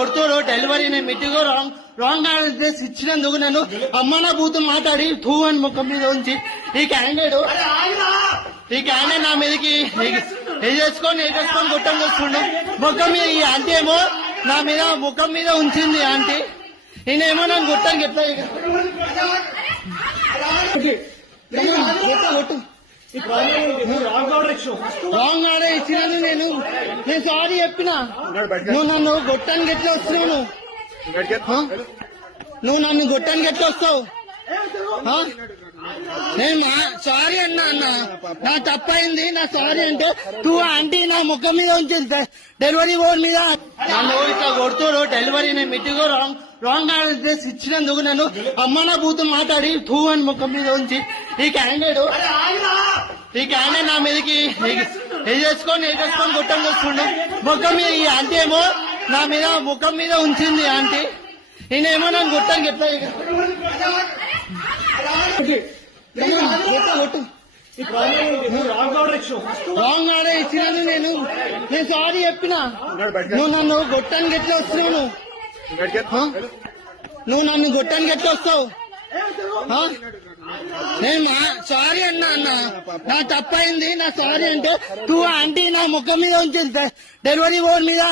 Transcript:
కొడుతురు delivery నేను మిట్టిగో wrong address ఇచ్చినందుకు నన్ను అమ్మ నా బూతు మాట్లాడి టూ అని ముఖం మీద ఉంచి ఈ క్యాండిడేట్ నా మీదకి వేసేసుకొని కొట్టం చూస్తుండు ముఖం మీద. ఈ ఆంటీ ఏమో నా మీద ముఖం మీద ఉంచింది ఆంటీ, నేనేమో నన్ను కొట్టానికి ఎట్లా కొట్టు రాంగ్ ఆర్డర్ ఇచ్చినాను. నేను సారీ చెప్పినా, నువ్వు నన్ను కొట్టానికి ఎట్లా వస్తున్నావు? నువ్వు నన్ను కొట్టానికి ఎట్లా వస్తావు? నేను సారీ అన్నా నా తప్పైంది, నా సారీ అంటే టూ ఆంటీ నా ముఖం మీద ఉంచింది డెలివరీ బోర్డు మీద. నన్ను ఇట్లా కొడుతురు డెలివరీ నేను మిట్టిగో రాంగ్ అడ్రస్ ఇచ్చినందుకు నన్ను అమ్మ నా బూతు మాట్లాడి టూ అని ముఖం మీద ఉంచి ఈ క్యాండిడేట్ నా మీదకి వేసేసుకొని కొట్టం చూస్తుండు ముఖం మీద. ఈ ఆంటీ ఏమో నా మీద ముఖం మీద ఉంచింది ఆంటీ, నేనేమో నన్ను కొట్టానికి ఎట్లా కొట్టు రాంగ్ ఆర్డర్ ఇచ్చినాను. నేను సారీ చెప్పినా, నువ్వు నన్ను కొట్టానికి ఎట్లా వస్తున్నావు? నువ్వు నన్ను కొట్టానికి ఎట్లా వస్తావు? నేను సారీ అన్నా నా తప్పైంది, నా సారీ అంటే టూ ఆంటీ నా ముఖం మీద ఉంచింది డెలివరీ బోర్డు మీద.